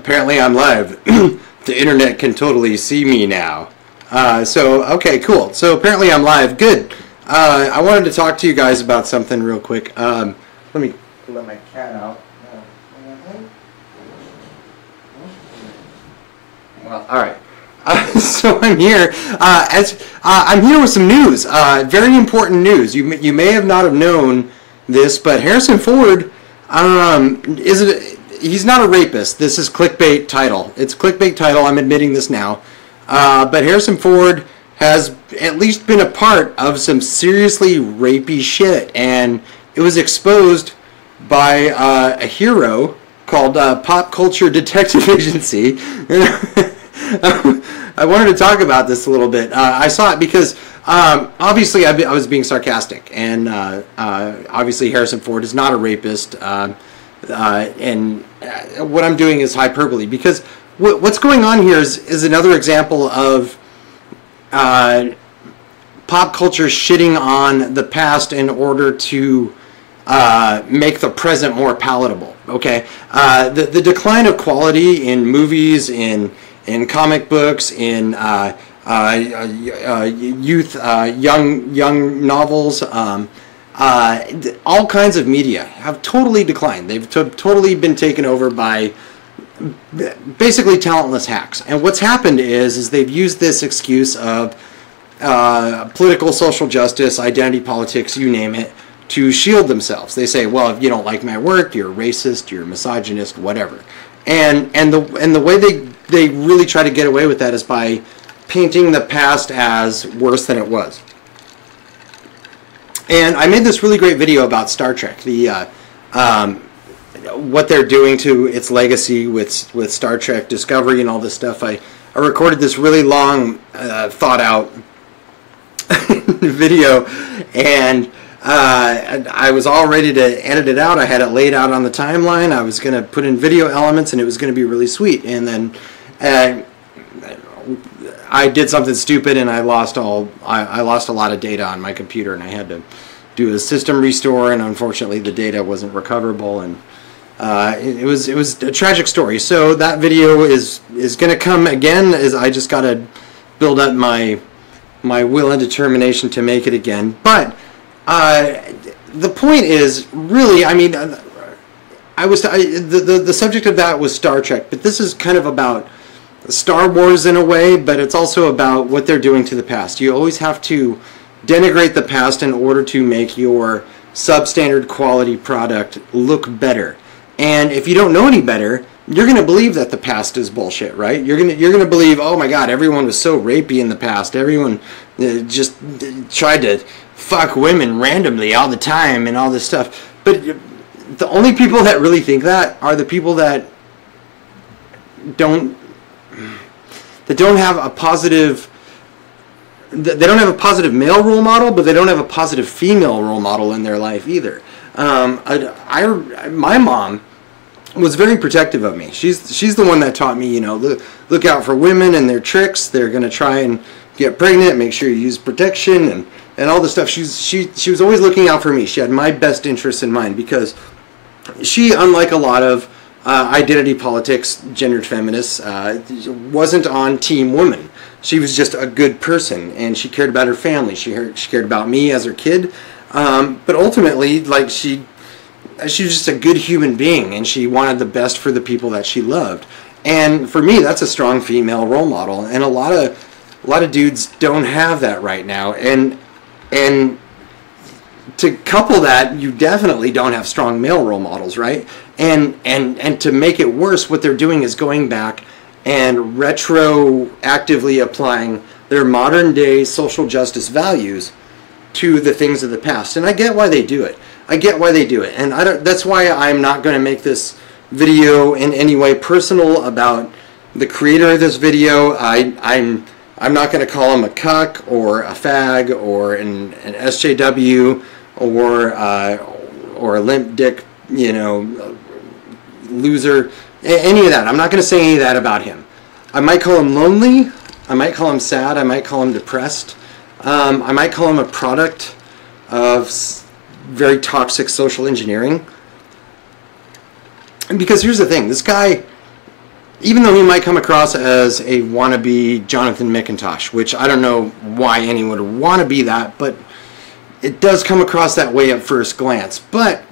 Apparently I'm live. The internet can totally see me now. Okay, cool. So apparently I'm live. Good. I wanted to talk to you guys about something real quick. Let me let my cat out. Well, all right. So I'm here. I'm here with some news. Very important news. You may have not have known this, but Harrison Ford he's not a rapist. This is clickbait title. It's clickbait title. I'm admitting this now. But Harrison Ford has at least been a part of some seriously rapey shit, and it was exposed by a hero called Pop Culture Detective Agency. I wanted to talk about this a little bit. I saw it because obviously I was being sarcastic, and obviously Harrison Ford is not a rapist, and what I'm doing is hyperbole, because what's going on here is another example of pop culture shitting on the past in order to make the present more palatable. Okay, the decline of quality in movies, in comic books, in youth, young novels, all kinds of media have totally declined. They've totally been taken over by basically talentless hacks. And what's happened is they've used this excuse of political social justice, identity politics, you name it, to shield themselves. They say, well, if you don't like my work, you're a racist, you're a misogynist, whatever. And the way they really try to get away with that is by painting the past as worse than it was. And I made this really great video about Star Trek, what they're doing to its legacy with Star Trek Discovery and all this stuff. I recorded this really long, thought out video, and I was all ready to edit it out. I had it laid out on the timeline. I was going to put in video elements, and it was going to be really sweet. And then I did something stupid, and I lost a lot of data on my computer, and I had to do a system restore, and unfortunately the data wasn't recoverable, and it was a tragic story. So that video is going to come again. I just got to build up my will and determination to make it again. But the point is, really, I mean, the subject of that was Star Trek, but this is kind of about Star Wars in a way, but it's also about what they're doing to the past. You always have to denigrate the past in order to make your substandard quality product look better. And if you don't know any better, you're going to believe that the past is bullshit, right? You're going to believe, oh my God, everyone was so rapey in the past. Everyone just tried to fuck women randomly all the time and all this stuff. But the only people that really think that are the people that don't have a positive. They don't have a positive male role model, but they don't have a positive female role model in their life either. My mom was very protective of me. She's the one that taught me, look out for women and their tricks. They're going to try and get pregnant. Make sure you use protection and all this stuff. She was always looking out for me. She had my best interests in mind, because she, unlike a lot of identity politics, gendered feminists, wasn't on team woman. She was just a good person, and she cared about her family. She cared about me as her kid, but ultimately, she was just a good human being, and she wanted the best for the people that she loved. And for me, that's a strong female role model, and a lot of dudes don't have that right now. And to couple that, you definitely don't have strong male role models, right? And to make it worse, what they're doing is going back and retroactively applying their modern day social justice values to the things of the past. And I get why they do it. And that's why I'm not going to make this video in any way personal about the creator of this video. I'm not going to call him a cuck or a fag or an SJW or a limp dick, loser, any of that. I'm not going to say any of that about him. I might call him lonely. I might call him sad. I might call him depressed. I might call him a product of very toxic social engineering. Because here's the thing. This guy even though he might come across as a wannabe Jonathan McIntosh, which I don't know why anyone would want to be that, but it does come across that way at first glance. But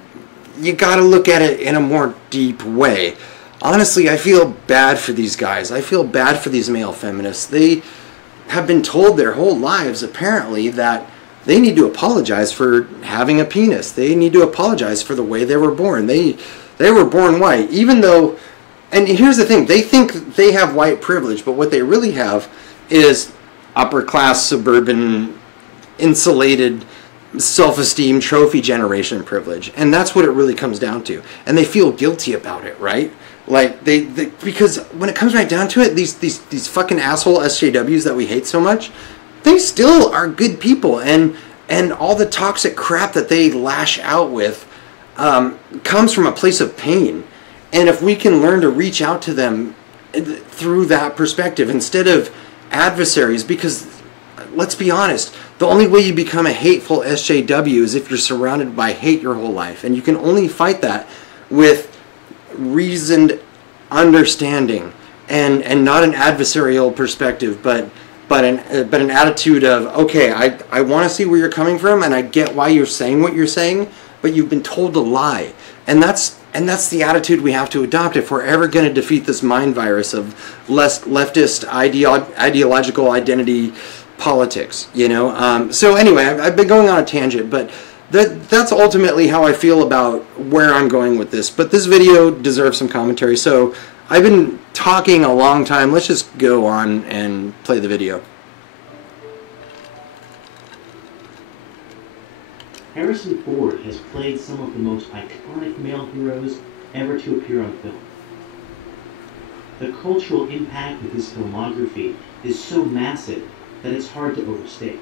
you got to look at it in a more deep way. Honestly, I feel bad for these guys. I feel bad for these male feminists. They have been told their whole lives, apparently, that they need to apologize for having a penis. They need to apologize for the way they were born. They were born white, even though... And here's the thing, they think they have white privilege, but what they really have is upper-class, suburban, insulated, self-esteem, trophy generation privilege. And that's what it really comes down to. And they feel guilty about it, right? Like, they because when it comes right down to it, these fucking asshole SJWs that we hate so much, they still are good people. And all the toxic crap that they lash out with comes from a place of pain. And if we can learn to reach out to them through that perspective instead of adversaries, because let's be honest, the only way you become a hateful SJW is if you're surrounded by hate your whole life. And you can only fight that with reasoned understanding and not an adversarial perspective, but an attitude of, okay, I want to see where you're coming from, and I get why you're saying what you're saying, but you've been told to lie. And that's the attitude we have to adopt if we're ever going to defeat this mind virus of leftist ideological identity politics, you know. So anyway, I've been going on a tangent, but that's ultimately how I feel about where I'm going with this. But this video deserves some commentary, so I've been talking a long time. Let's just go on and play the video. Harrison Ford has played some of the most iconic male heroes ever to appear on film. The cultural impact of his filmography is so massive that it's hard to overstate.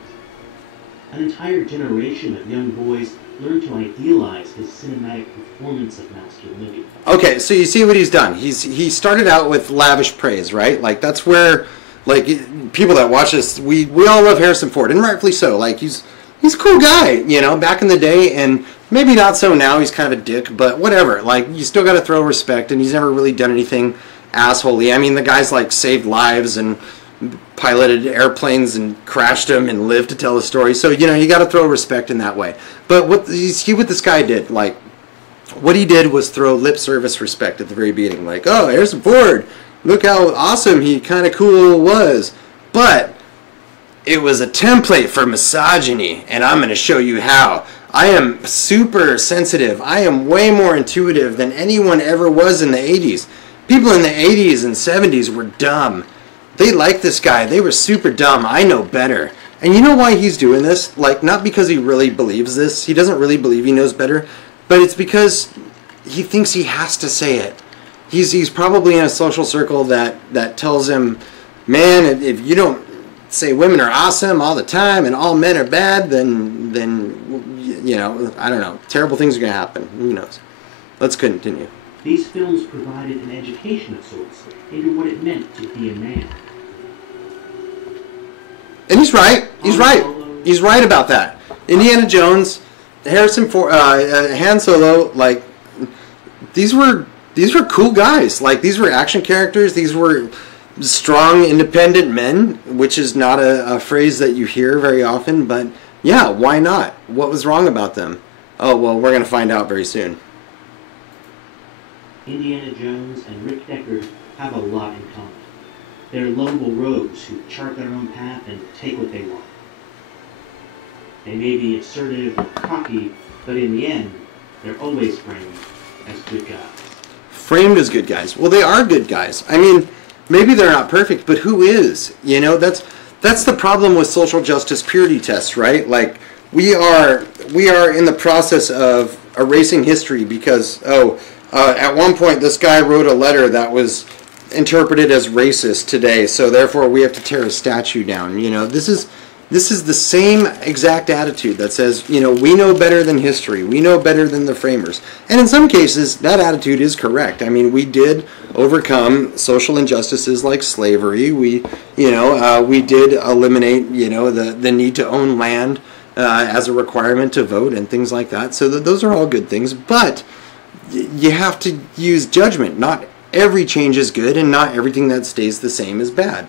An entire generation of young boys learned to idealize his cinematic performance of masculinity. Okay, so you see what he's done. He started out with lavish praise, right? Like, that's where, like, people that watch this, we all love Harrison Ford, and rightfully so. Like, he's a cool guy, you know, back in the day, and maybe not so now. He's kind of a dick, but whatever. Like, you still got to throw respect, and he's never really done anything assholey. I mean, the guy's, like, saved lives and piloted airplanes and crashed them and lived to tell the story. So, you know, you got to throw respect in that way. But what this guy did, like, what he did was throw lip service respect at the very beginning. Like, oh, Harrison Ford, look how awesome he kind of cool was. But it was a template for misogyny, and I'm going to show you how. I am super sensitive. I am way more intuitive than anyone ever was in the 80s. People in the 80s and 70s were dumb. They liked this guy. They were super dumb. I know better. And you know why he's doing this? Like, not because he really believes this. He doesn't really believe he knows better. But it's because he thinks he has to say it. He's probably in a social circle that tells him, man, if you don't say women are awesome all the time and all men are bad, then you know, I don't know. Terrible things are going to happen. Who knows? Let's continue. These films provided an education of sorts into what it meant to be a man. And he's right. He's right. He's right about that. Indiana Jones, Harrison Ford, Han Solo, like, these were cool guys. Like, these were action characters. These were strong, independent men, which is not a phrase that you hear very often. But yeah, why not? What was wrong about them? Oh, well, we're going to find out very soon. Indiana Jones and Rick Deckard have a lot in common. They're lovable rogues who chart their own path and take what they want. They may be assertive or cocky, but in the end, they're always framed as good guys. Framed as good guys. Well, they are good guys. I mean, maybe they're not perfect, but who is? You know, that's the problem with social justice purity tests, right? Like, we are in the process of erasing history because, at one point this guy wrote a letter that was interpreted as racist today, so therefore we have to tear a statue down. You know, this is the same exact attitude that says, you know, we know better than history, we know better than the framers. And in some cases that attitude is correct. I mean, we did overcome social injustices like slavery. We did eliminate, you know, the need to own land as a requirement to vote and things like that. So those are all good things, but you have to use judgment. Not every change is good, and not everything that stays the same is bad.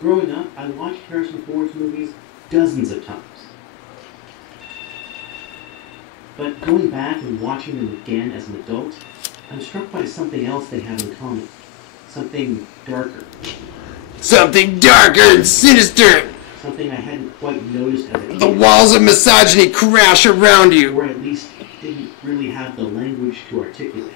Growing up, I watched Harrison Ford's movies dozens of times. But going back and watching them again as an adult, I'm struck by something else they have in common. Something darker. Something darker and sinister! Something I hadn't quite noticed as a kid. The walls of misogyny crash around you! Or at least didn't really have the language to articulate.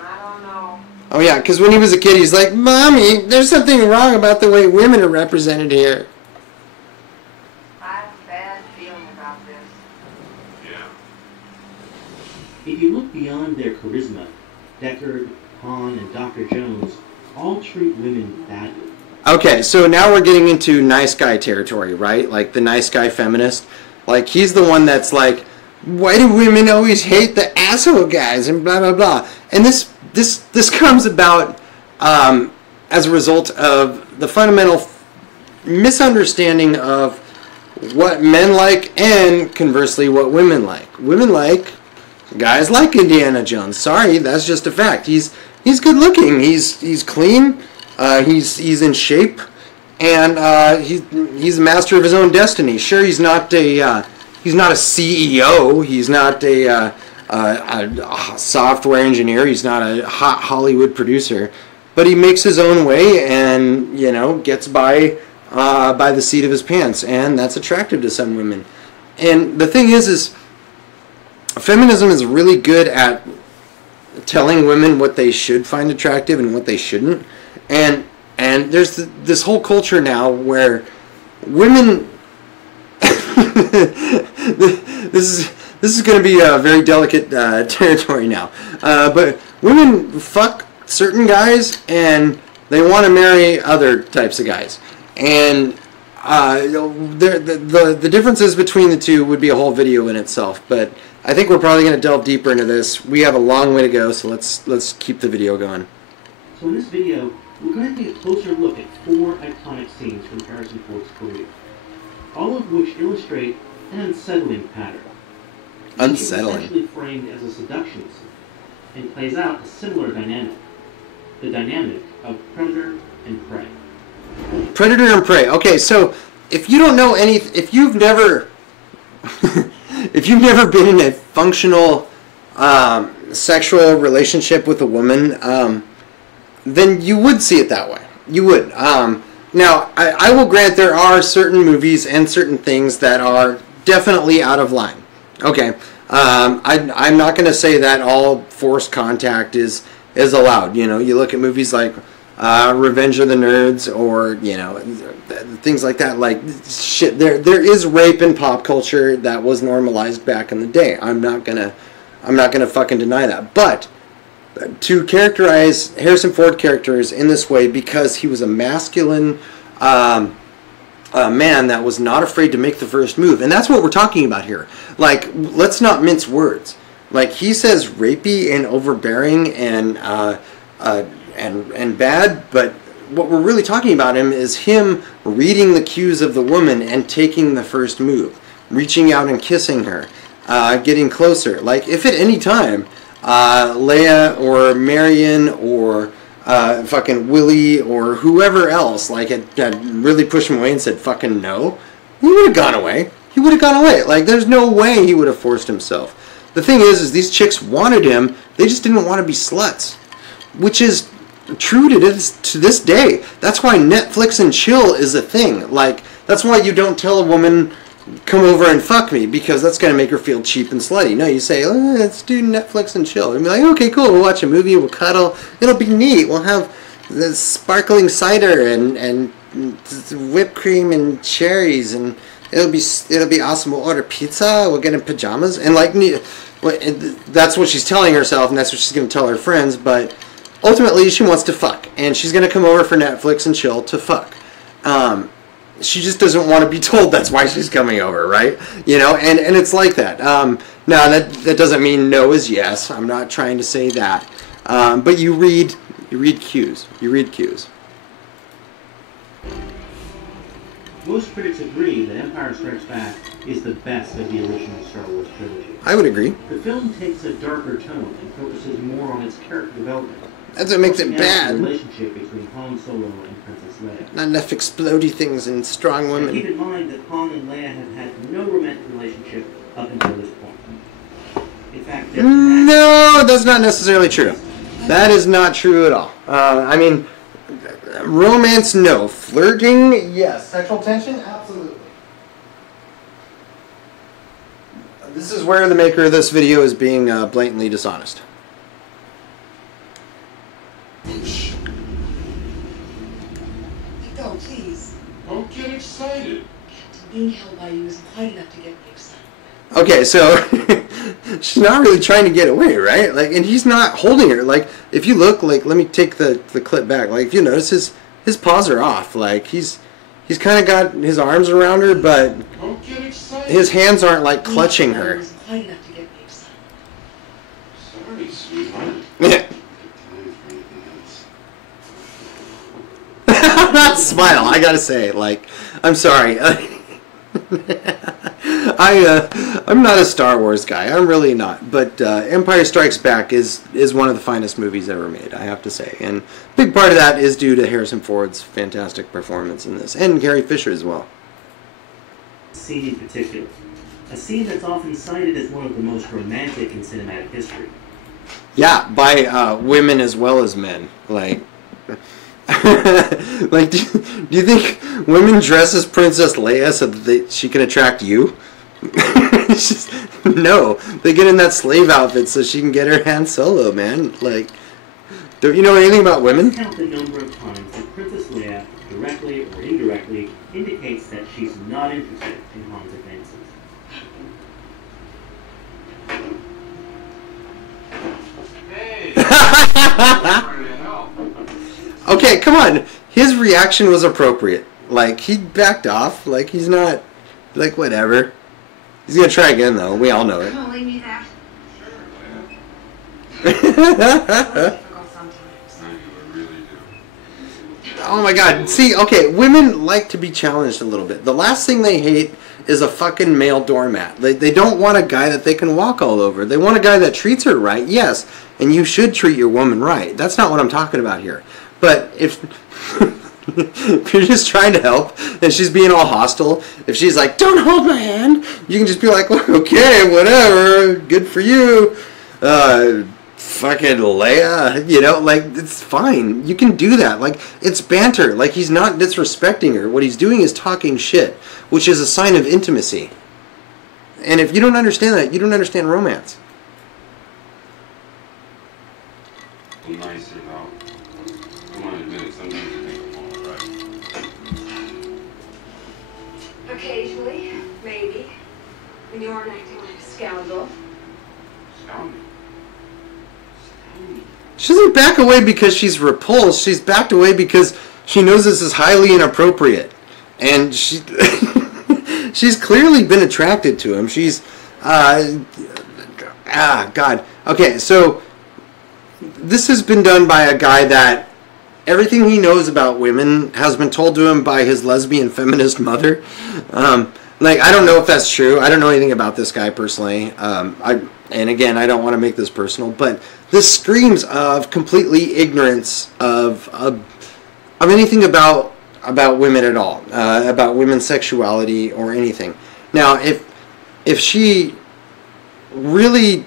I don't know. Oh yeah, because when he was a kid, he's like, Mommy, there's something wrong about the way women are represented here. I have a bad feeling about this. Yeah. If you look beyond their charisma, Deckard, Han, and Dr. Jones all treat women badly. Okay, so now we're getting into nice guy territory, right? Like the nice guy feminist. Like he's the one that's like, why do women always hate the asshole guys and blah blah blah? And this comes about as a result of the fundamental misunderstanding of what men like and conversely what women like. Women like guys like Indiana Jones. Sorry, that's just a fact. He's good looking. He's clean. He's in shape, and he's a master of his own destiny. Sure, he's not a CEO. He's not a software engineer. He's not a hot Hollywood producer, but he makes his own way, and gets by the seat of his pants, and that's attractive to some women. And the thing is feminism is really good at telling women what they should find attractive and what they shouldn't. And there's this whole culture now where women this is going to be a very delicate territory now. But women fuck certain guys and they want to marry other types of guys. And the differences between the two would be a whole video in itself. But I think we're probably going to delve deeper into this. We have a long way to go, so let's keep the video going. So in this video, we're going to take a closer look at 4 iconic scenes from Harrison Ford's career, all of which illustrate an unsettling pattern. Unsettling. It's essentially framed as a seduction scene and plays out a similar dynamic, the dynamic of predator and prey. Predator and prey. Okay, so if you don't know if you've never if you've never been in a functional sexual relationship with a woman, then you would see it that way. You would. Now, I will grant there are certain movies and certain things that are definitely out of line. Okay. I'm not going to say that all forced contact is allowed. You look at movies like Revenge of the Nerds or, things like that. Like, shit, there is rape in pop culture that was normalized back in the day. I'm not gonna fucking deny that. But to characterize Harrison Ford characters in this way because he was a masculine man that was not afraid to make the first move. And that's what we're talking about here. Like, let's not mince words. Like, he says rapey and overbearing and bad, but what we're really talking about him is him reading the cues of the woman and taking the first move. Reaching out and kissing her. Getting closer. Like, if at any time Leia or Marion or fucking Willie or whoever else had really pushed him away and said fucking no, he would have gone away. He would have gone away. Like, there's no way he would have forced himself. The thing is these chicks wanted him, they just didn't want to be sluts. Which is true to this day. That's why Netflix and chill is a thing. Like, that's why you don't tell a woman, come over and fuck me, because that's going to make her feel cheap and slutty. No, you say, let's do Netflix and chill. And be like, okay, cool, we'll watch a movie, we'll cuddle, it'll be neat. We'll have the sparkling cider and whipped cream and cherries, and it'll be awesome. We'll order pizza, we'll get in pajamas, and like, that's what she's telling herself, and that's what she's going to tell her friends, but ultimately she wants to fuck, and she's going to come over for Netflix and chill to fuck. She just doesn't want to be told that's why she's coming over, right? And it's like that. Now, that doesn't mean no is yes. I'm not trying to say that. But you read cues. You read cues. Most critics agree that Empire Strikes Back is the best of the original Star Wars trilogy. I would agree. The film takes a darker tone and focuses more on its character development. That's what makes it The bad. relationship between Han Solo and Princess Leia. Not enough explodey things and strong Keep women. in mind that Han and Leia have had no romantic relationship up until this point. In fact, they're No, that's not necessarily true. That is not true at all. I mean, romance, no. Flirting, yes. Sexual tension, absolutely. This is where the maker of this video is being blatantly dishonest. Go, please. Don't get excited. Being held by you isn't quite enough to get me excited. Okay, so she's not really trying to get away, right? Like, and he's not holding her. Like, if you look, like, let me take the clip back. Like, if you notice, his paws are off. Like, he's kind of got his arms around her, but Don't get excited. his hands aren't like clutching her. Isn't quite enough to get me excited. Sorry, sweetheart. Yeah. Not smile. I gotta say, like, I'm sorry. I'm not a Star Wars guy. I'm really not. But Empire Strikes Back is one of the finest movies ever made, I have to say. And a big part of that is due to Harrison Ford's fantastic performance in this, and Carrie Fisher as well. scene in particular. A scene that's often cited as one of the most romantic in cinematic history. Yeah, by women as well as men. Like, like, do you think women dress as Princess Leia so that she can attract you? It's just, no, they get in that slave outfit so she can get her Han Solo, man. Like, don't you know anything about women? Let's count the number of times that Princess Leia, directly or indirectly, indicates that she's not interested in Han's advances. Hey! Okay, come on. His reaction was appropriate. Like, he backed off. Like, he's not, like, whatever. He's gonna try again, though. We all know it. Don't leave me there. It's difficult sometimes. I really do. Oh my god. See, okay, women like to be challenged a little bit. The last thing they hate is a fucking male doormat. They don't want a guy that they can walk all over. They want a guy that treats her right, yes. And you should treat your woman right. That's not what I'm talking about here. But if if you're just trying to help and she's being all hostile, if she's like, don't hold my hand, you can just be like, well, okay, whatever, good for you. Fucking Leia, you know, like, it's fine. You can do that. Like, it's banter. Like, he's not disrespecting her. What he's doing is talking shit, which is a sign of intimacy. And if you don't understand that, you don't understand romance. I'm nicer now. Come on, admit it. Sometimes you think I'm all right. Occasionally, maybe. When you aren't acting like a scoundrel. Scoundrel. She doesn't back away because she's repulsed. She's backed away because she knows this is highly inappropriate. And she she's clearly been attracted to him. She's God. Okay, so this has been done by a guy that everything he knows about women has been told to him by his lesbian feminist mother. Like, I don't know if that's true. I don't know anything about this guy personally. And again, I don't want to make this personal, but this screams of completely ignorance of anything about women at all, about women's sexuality or anything. Now, if she really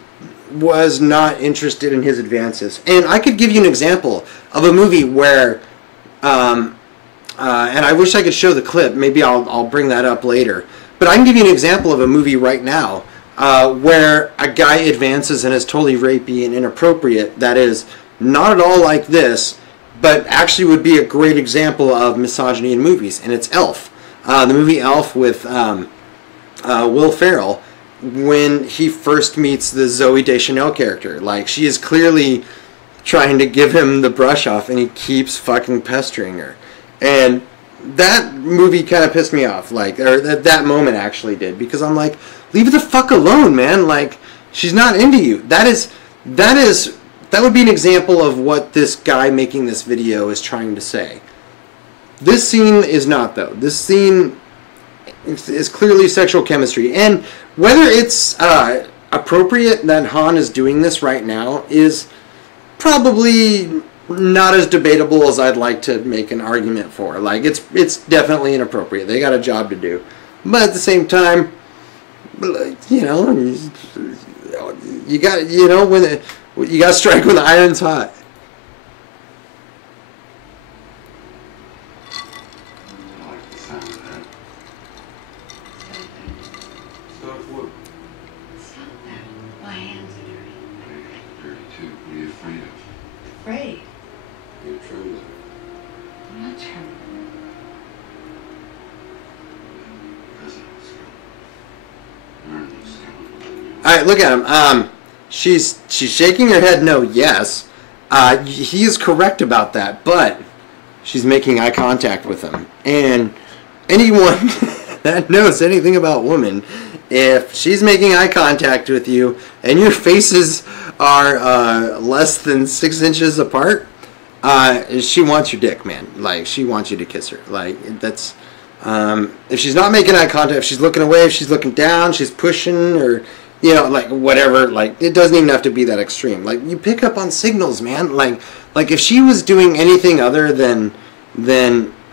was not interested in his advances, and I could give you an example of a movie where, and I wish I could show the clip. Maybe I'll bring that up later. But I can give you an example of a movie right now where a guy advances and is totally rapey and inappropriate. That is not at all like this, but actually would be a great example of misogyny in movies. And it's Elf, the movie Elf with Will Ferrell. When he first meets the Zooey Deschanel character, like, she is clearly trying to give him the brush off, and he keeps fucking pestering her. And that movie kind of pissed me off, like, or that moment actually did, because I'm like, leave her the fuck alone, man. Like, she's not into you. That would be an example of what this guy making this video is trying to say. This scene is not, though. This scene is clearly sexual chemistry. And whether it's appropriate that Han is doing this right now is probably not as debatable as I'd like to make an argument for. Like, it's definitely inappropriate. They got a job to do. But at the same time, you know, you got, you know, when you got to strike when the iron's hot. I like the sound of that. Stuff what? Stop that. My hands are dirty. Dirty too. What are you afraid of? Afraid? You're trembling. I'm not trembling. All right, look at him. She's shaking her head no, yes. He is correct about that, but she's making eye contact with him. And anyone that knows anything about women, if she's making eye contact with you and your faces are less than 6 inches apart, she wants your dick, man. Like, she wants you to kiss her. Like, that's... if she's not making eye contact, if she's looking away, if she's looking down, she's pushing, or, you know, like, whatever, like, it doesn't even have to be that extreme. Like, you pick up on signals, man. Like if she was doing anything other than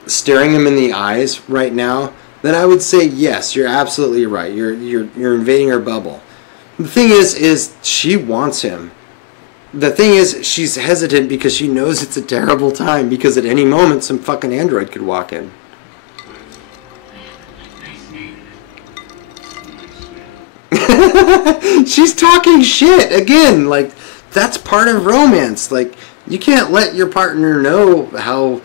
staring him in the eyes right now, then I would say, yes, you're absolutely right. You're invading her bubble. The thing is she wants him. The thing is, she's hesitant because she knows it's a terrible time, because at any moment some fucking android could walk in. She's talking shit again. Like, that's part of romance. Like, you can't let your partner know how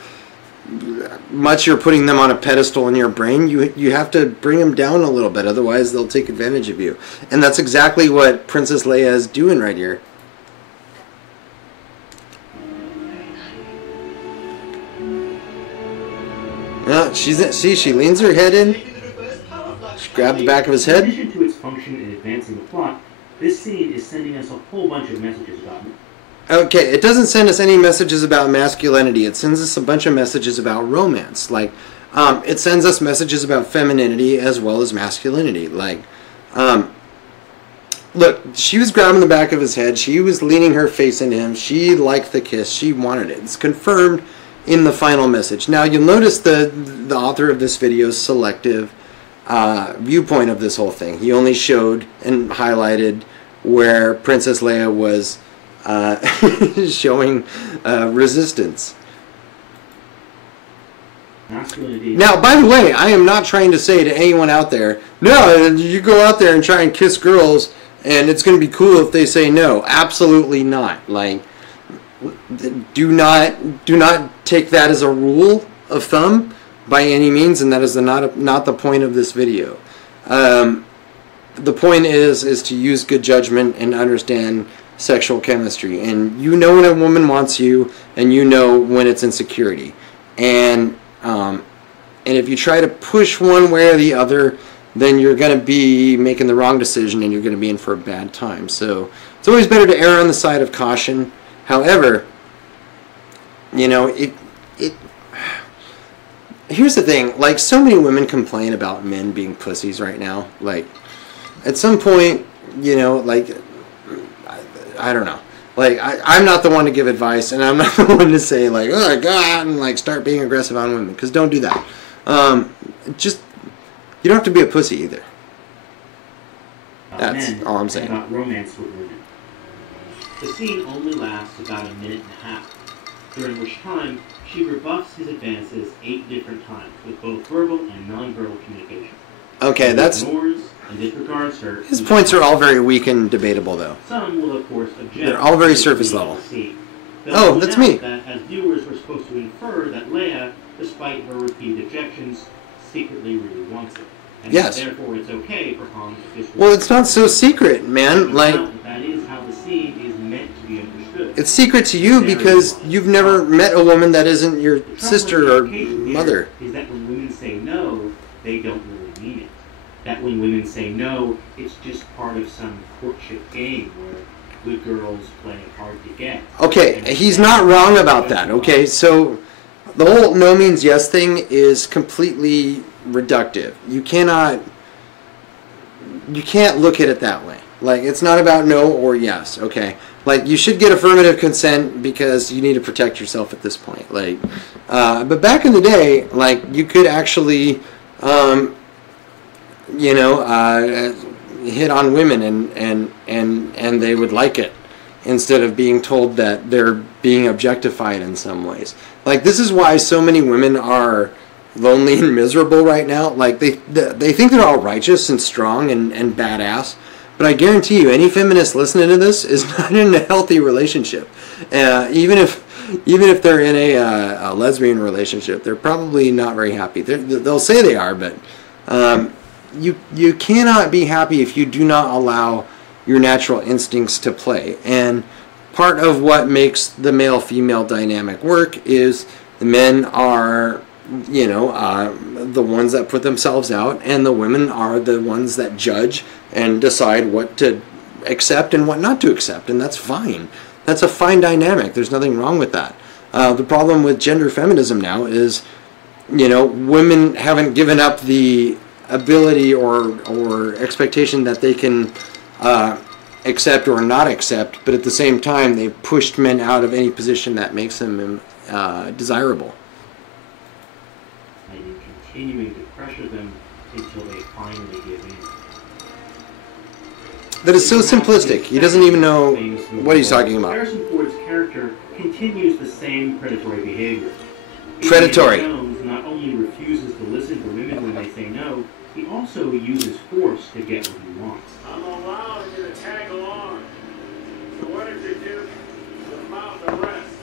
much you're putting them on a pedestal in your brain. You have to bring them down a little bit, otherwise they'll take advantage of you. And that's exactly what Princess Leia is doing right here. Yeah, she leans her head in. She grabbed the back of his head. In addition to its function in advancing the plot, this scene is sending us a whole bunch of messages about it. Okay, it doesn't send us any messages about masculinity. It sends us a bunch of messages about romance. Like, it sends us messages about femininity as well as masculinity. Like, look, she was grabbing the back of his head. She was leaning her face into him. She liked the kiss. She wanted it. It's confirmed in the final message. Now, you'll notice the author of this video's selective viewpoint of this whole thing. He only showed and highlighted where Princess Leia was showing resistance. Now, by the way, I am not trying to say to anyone out there, no, you go out there and try and kiss girls and it's going to be cool if they say no. Absolutely not. Like, do not take that as a rule of thumb by any means, and that is not the point of this video. The point is to use good judgment and understand sexual chemistry, and you know when a woman wants you, and you know when it's insecurity, and if you try to push one way or the other, then you're going to be making the wrong decision, and you're going to be in for a bad time. So it's always better to err on the side of caution. However, you know, here's the thing, like, so many women complain about men being pussies right now. Like, at some point, you know, like, I don't know. Like, I'm not the one to give advice, and I'm not the one to say, like, oh, go out and, like, start being aggressive on women, because don't do that. Just, you don't have to be a pussy either. That's all I'm saying. About romance with women. The scene only lasts about a minute and a half, during which time she rebuffs his advances 8 different times with both verbal and non-verbal communication. Okay, that's... Ignores and disregards her. His points are all very weak and debatable, though. Some will, of course, object. They're all very surface level. Oh, that's me. That as viewers were supposed to infer that Leia, despite her repeated objections, secretly really wants it. And yes. Therefore, it's okay for Han to disregard. Well, it's not so secret, man. Like, that is how the scene is meant to be understood. It's secret to you because you've never met a woman that isn't your sister or mother. Is that when women say no, they don't really mean it. That when women say no, it's just part of some courtship game where good girls play hard to get. Okay, he's not wrong about that. Okay, so the whole no means yes thing is completely reductive. You can't look at it that way. Like, it's not about no or yes, okay? Like, you should get affirmative consent because you need to protect yourself at this point. Like, but back in the day, like, you could actually, hit on women and they would like it instead of being told that they're being objectified in some ways. Like, this is why so many women are lonely and miserable right now. Like, they think they're all righteous and strong and badass. But I guarantee you, any feminist listening to this is not in a healthy relationship. Even if they're in a lesbian relationship, they're probably not very happy. They'll say they are, but you cannot be happy if you do not allow your natural instincts to play. And part of what makes the male-female dynamic work is the men are, the ones that put themselves out, and the women are the ones that judge and decide what to accept and what not to accept, and that's fine. That's a fine dynamic. There's nothing wrong with that. The problem with gender feminism now is, women haven't given up the ability or expectation that they can accept or not accept, but at the same time, they've pushed men out of any position that makes them desirable. And continuing to pressure them until they finally give in. That is so simplistic. He doesn't even know what he's talking about. Harrison Ford's character continues the same predatory behavior. Predatory. Indiana Jones not only refuses to listen to women when they say no, he also uses force to get what he wants. I'm allowed you to tag along. So what did you do about the rest?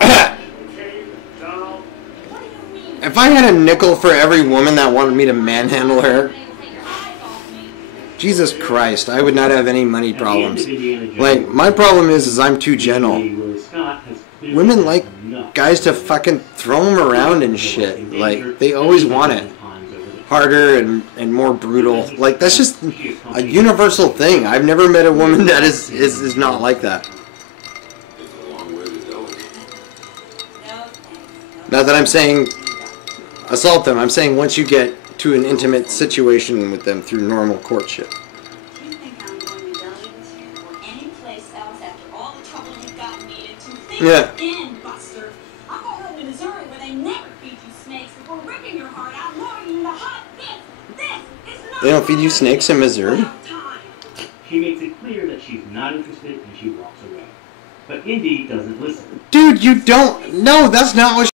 Okay, Donald? If I had a nickel for every woman that wanted me to manhandle her, Jesus Christ, I would not have any money problems. Like, my problem is I'm too gentle. Women like guys to fucking throw them around and shit. Like, they always want it harder and more brutal. Like, that's just a universal thing. I've never met a woman that is not like that. It's a long way to go. Not that I'm saying assault them. I'm saying once you get to an intimate situation with them through normal courtship. Do you think I'm going to Deli this year or any place else after all the trouble you've gotten me into? Think again, Buster. I'm going home to Missouri where they never feed you snakes before ripping your heart out, luring you to hot this. This is not. They don't feed you snakes in Missouri? She makes it clear that she's not interested and she walks away. But Indy doesn't listen. Dude, you don't. No, that's not what